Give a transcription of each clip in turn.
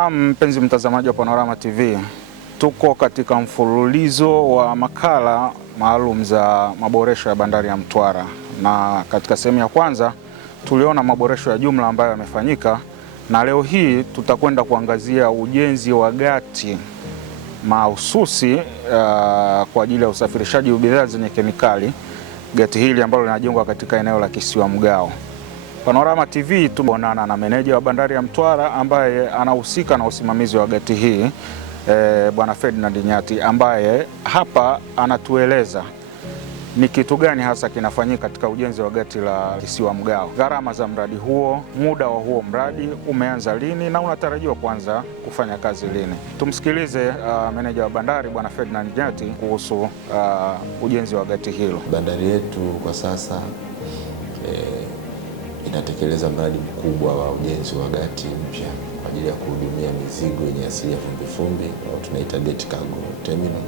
Naam, mpenzi mtazamaji wa Panorama TV, tuko katika mfululizo wa makala maalum za maboresho ya bandari ya Mtwara, na katika sehemu ya kwanza tuliona maboresho ya jumla ambayo yamefanyika, na leo hii tutakwenda kuangazia ujenzi wa gati mahususi kwa ajili ya usafirishaji wa bidhaa zenye kemikali. Gati hili ambalo linajengwa katika eneo la Kisiwa Mgao. Panorama TV tumeonana na meneja wa bandari ya Mtwara ambaye anahusika na usimamizi wa gati hii, Bwana Ferdinand Nyati, ambaye hapa anatueleza ni kitu gani hasa kinafanyika katika ujenzi wa gati la Kisiwa Mgao, gharama za mradi huo, muda wa huo mradi umeanza lini na unatarajiwa kuanza kufanya kazi lini. Tumsikilize meneja wa bandari Bwana Ferdinand Nyati kuhusu ujenzi wa gati hilo. Bandari yetu kwa sasa inatekeleza mradi mkubwa wa ujenzi wa gati mpya kwa ajili ya kuhudumia mizigo yenye asili ya vumbi au tunaita gate cargo terminal,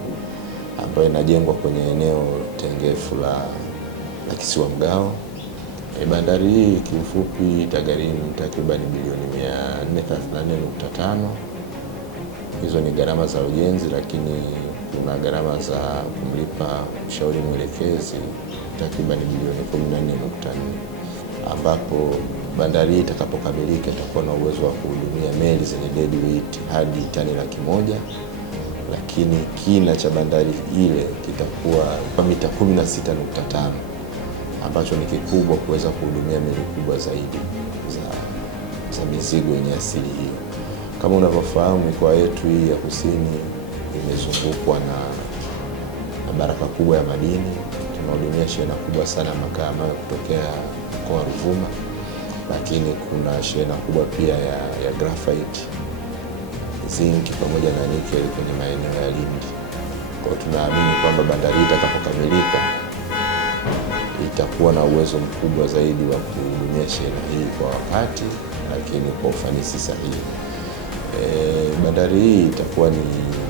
ambayo inajengwa kwenye eneo tengefu la Kisiwa Mgao. Bandari hii kiufupi itagharimu takriban bilioni 434.5. Hizo ni gharama za ujenzi, lakini kuna gharama za kumlipa mshauri mwelekezi takriban bilioni 14.4, ambapo bandari hii itakapokamilika itakuwa na uwezo wa kuhudumia meli zenye deadweight hadi tani 100,000, lakini kina cha bandari ile kitakuwa kwa mita 16.5, ambacho ni kikubwa kuweza kuhudumia meli kubwa zaidi za mizigo yenye asili hiyo. Kama unavyofahamu, mikoa yetu hii ya kusini imezungukwa na baraka kubwa ya madini. Tunahudumia shehena kubwa sana ya makaa mawe kutokea mkoa wa Ruvuma, lakini kuna shehena kubwa pia ya graphite, zinc pamoja na nickel kwenye maeneo ya Lindi. Kwa tunaamini kwamba bandari hii itakapokamilika itakuwa na uwezo mkubwa zaidi wa kuhudumia shehena hii kwa wakati, lakini kwa ufanisi sahihi. Bandari hii itakuwa ni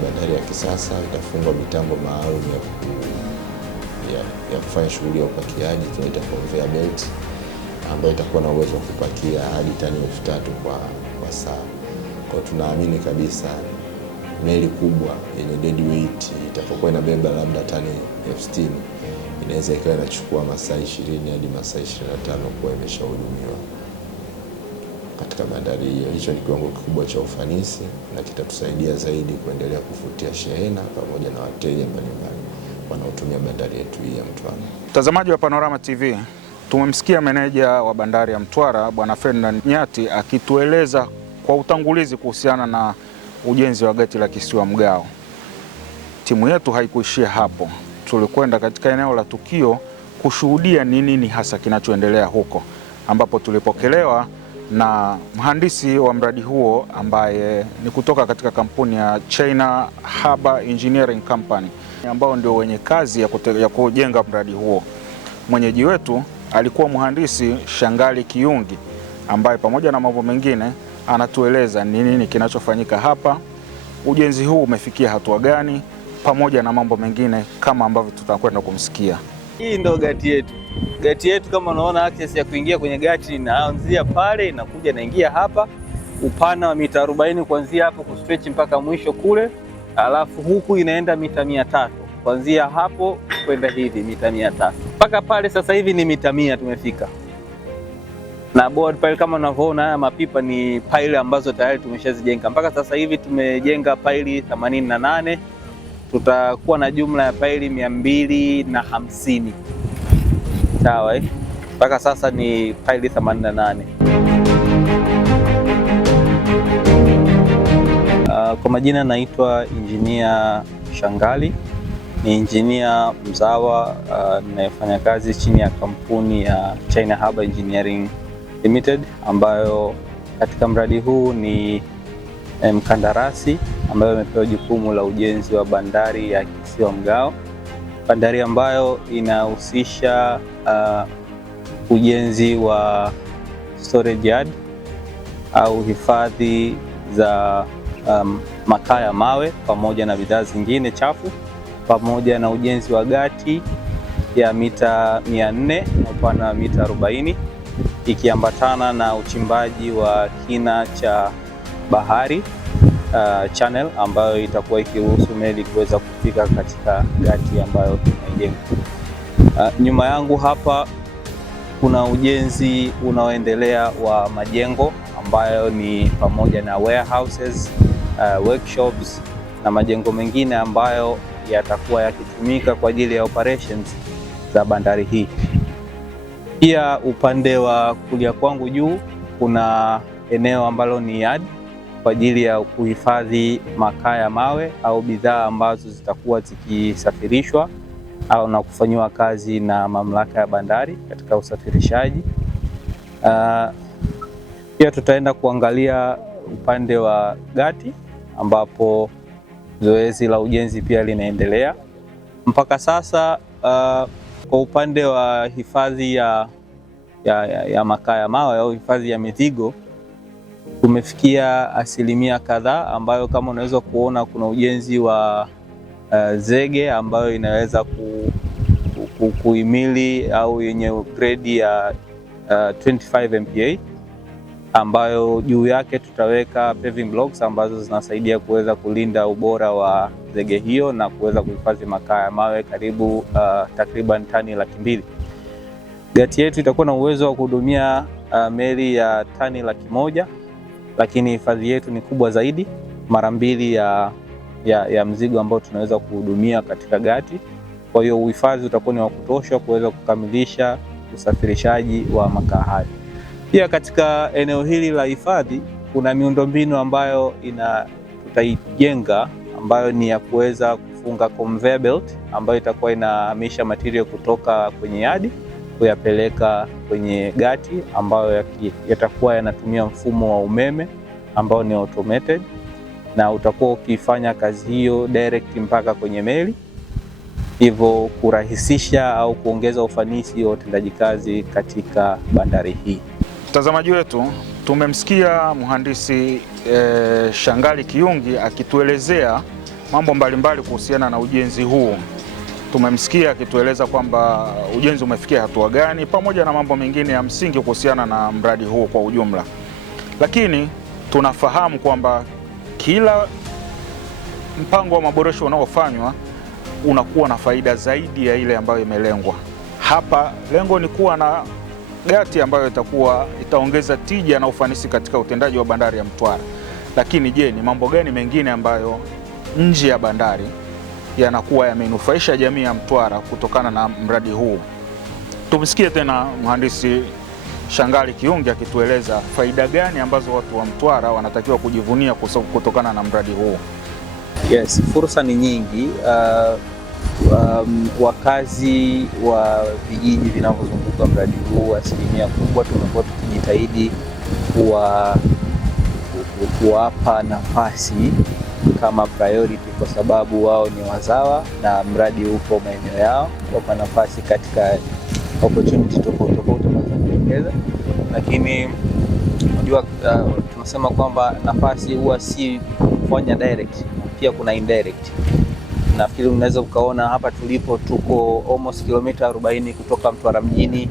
bandari ya kisasa, itafungwa mitambo maalum ya kufanya shughuli ya upakiaji, tunaita conveyor belt, ambayo itakuwa na uwezo wa kupakia hadi tani 3,000 kwa saa. Kwa tunaamini kabisa meli kubwa yenye deadweight itakokuwa inabeba labda tani 60,000 inaweza ikawa inachukua masaa 20 hadi masaa 25 kuwa imeshahudumiwa katika bandari hiyo. Hicho ni kiwango kikubwa cha ufanisi na kitatusaidia zaidi kuendelea kufutia shehena pamoja na wateja mbalimbali wanaotumia bandari yetu hii ya Mtwara. Mtazamaji wa Panorama TV, tumemsikia meneja wa bandari ya Mtwara Bwana Ferdinand Nyati akitueleza kwa utangulizi kuhusiana na ujenzi wa gati la Kisiwa Mgao. Timu yetu haikuishia hapo, tulikwenda katika eneo la tukio kushuhudia ni nini hasa kinachoendelea huko, ambapo tulipokelewa na mhandisi wa mradi huo ambaye ni kutoka katika kampuni ya China Harbour Engineering Company, ambao ndio wenye kazi ya kujenga mradi huo. Mwenyeji wetu alikuwa mhandisi Shangali Kiungi, ambaye pamoja na mambo mengine anatueleza ni nini kinachofanyika hapa, ujenzi huu umefikia hatua gani, pamoja na mambo mengine kama ambavyo tutakwenda kumsikia. Hii ndio gati yetu. Gati yetu kama unaona, access ya kuingia kwenye gati inaanzia pale, inakuja inaingia hapa, upana wa mita 40 kuanzia hapo kustretch mpaka mwisho kule, alafu huku inaenda mita 300 kuanzia hapo kwenda hivi mita 300 mpaka pale. Sasa hivi ni mita 100 tumefika, na board pile kama unavyoona, haya mapipa ni pile ambazo tayari tumeshazijenga. Mpaka sasa hivi tumejenga pile 88, tutakuwa na jumla ya pile 250. Sawa, mpaka sasa ni pile 88. Kwa majina naitwa Engineer Shangali, ni engineer mzawa ninayefanya kazi chini ya kampuni ya China Harbour Engineering Limited, ambayo katika mradi huu ni mkandarasi ambayo amepewa jukumu la ujenzi wa bandari ya Kisiwa Mgao, bandari ambayo inahusisha ujenzi wa storage yard au hifadhi za makaa ya mawe pamoja na bidhaa zingine chafu, pamoja na ujenzi wa gati ya mita 400 na upana wa mita 40, ikiambatana na uchimbaji wa kina cha bahari channel ambayo itakuwa ikiruhusu meli kuweza kufika katika gati ambayo tunaijenga. Nyuma yangu hapa kuna ujenzi unaoendelea wa majengo ambayo ni pamoja na warehouses, workshops na majengo mengine ambayo yatakuwa yakitumika kwa ajili ya operations za bandari hii. Pia upande wa kulia kwangu juu kuna eneo ambalo ni yard kwa ajili ya kuhifadhi makaa ya mawe au bidhaa ambazo zitakuwa zikisafirishwa au na kufanyiwa kazi na mamlaka ya bandari katika usafirishaji. Pia tutaenda kuangalia upande wa gati ambapo zoezi la ujenzi pia linaendelea. Mpaka sasa kwa upande wa hifadhi ya makaa ya mawe au hifadhi ya mizigo tumefikia asilimia kadhaa, ambayo kama unaweza kuona kuna ujenzi wa zege ambayo inaweza kuhimili au yenye grade ya 25 MPa, ambayo juu yake tutaweka paving blocks ambazo zinasaidia kuweza kulinda ubora wa zege hiyo na kuweza kuhifadhi makaa ya mawe karibu takriban tani 200,000. Gati yetu itakuwa na uwezo wa kuhudumia meli ya tani 100,000, lakini hifadhi yetu ni kubwa zaidi, mara 2 ya mzigo ambao tunaweza kuhudumia katika gati. Kwa hiyo uhifadhi utakuwa ni wa kutosha kuweza kukamilisha usafirishaji wa makaa hayo. Pia katika eneo hili la hifadhi kuna miundombinu ambayo tutaijenga ambayo ni ya kuweza kufunga conveyor belt ambayo itakuwa inahamisha material kutoka kwenye yadi kuyapeleka kwenye gati, ambayo yatakuwa yanatumia mfumo wa umeme ambao ni automated, na utakuwa ukifanya kazi hiyo direct mpaka kwenye meli, hivyo kurahisisha au kuongeza ufanisi wa utendaji kazi katika bandari hii. Mtazamaji wetu, tumemsikia mhandisi Shangali Kiyungi akituelezea mambo mbalimbali kuhusiana na ujenzi huu. Tumemsikia akitueleza kwamba ujenzi umefikia hatua gani, pamoja na mambo mengine ya msingi kuhusiana na mradi huu kwa ujumla. Lakini tunafahamu kwamba kila mpango wa maboresho unaofanywa unakuwa na faida zaidi ya ile ambayo imelengwa. Hapa lengo ni kuwa na gati ambayo itaongeza tija na ufanisi katika utendaji wa bandari ya Mtwara. Lakini je, ni mambo gani mengine ambayo nje ya bandari yanakuwa yamenufaisha jamii ya Mtwara kutokana na mradi huu? Tumsikie tena mhandisi Shangali Kiyungi akitueleza faida gani ambazo watu wa Mtwara wanatakiwa kujivunia kutokana na mradi huu. Yes, fursa ni nyingi. Wakazi wa vijiji vinavyozunguka mradi huu asilimia kubwa tumekuwa tukijitahidi kuwapa nafasi kama priority, kwa sababu wao ni wazawa na mradi upo maeneo yao, kuwapa nafasi katika opportunity tofauti tunazowekeza. Lakini unajua tunasema kwamba nafasi huwa si kufanya direct, pia kuna indirect. Nafikiri unaweza ukaona hapa tulipo tuko almost kilomita 40 kutoka Mtwara mjini.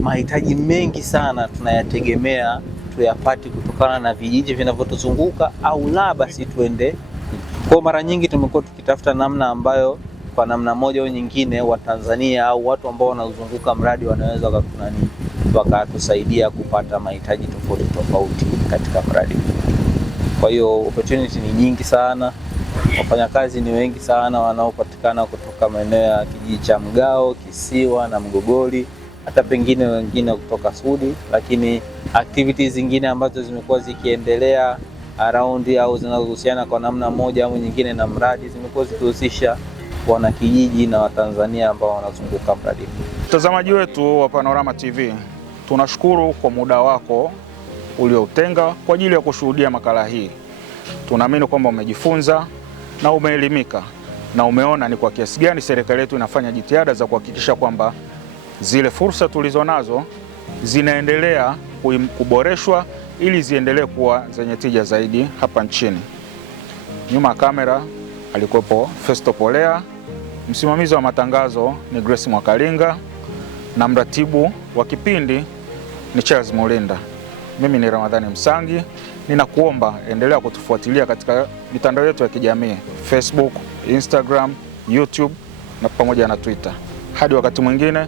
Mahitaji mengi sana tunayategemea tuyapati kutokana na vijiji vinavyotuzunguka, au la basi tuende. Kwa mara nyingi tumekuwa tukitafuta namna ambayo kwa namna moja au nyingine Watanzania au watu ambao wanazunguka mradi wanaweza wakatusaidia kupata mahitaji tofauti katika mradi. Kwa hiyo opportunity ni nyingi sana. Wafanyakazi ni wengi sana wanaopatikana kutoka maeneo ya kijiji cha Mgao, Kisiwa na Mgogoli, hata pengine wengine kutoka Sudi. Lakini activities zingine ambazo zimekuwa zikiendelea around au zinazohusiana kwa namna moja au nyingine na mradi zimekuwa zikihusisha wanakijiji na Watanzania ambao wanazunguka mradi. Mtazamaji wetu wa Panorama TV, tunashukuru kwa muda wako ulioutenga kwa ajili ya kushuhudia makala hii. Tunaamini kwamba umejifunza na umeelimika na umeona ni kwa kiasi gani serikali yetu inafanya jitihada za kuhakikisha kwamba zile fursa tulizonazo zinaendelea kuboreshwa ili ziendelee kuwa zenye tija zaidi hapa nchini. Nyuma ya kamera alikuwepo Festo Polea, msimamizi wa matangazo ni Grace Mwakalinga na mratibu wa kipindi ni Charles Mulinda. Mimi ni Ramadhani Msangi. Ninakuomba endelea kutufuatilia katika mitandao yetu ya kijamii, Facebook, Instagram, YouTube na pamoja na Twitter. Hadi wakati mwingine.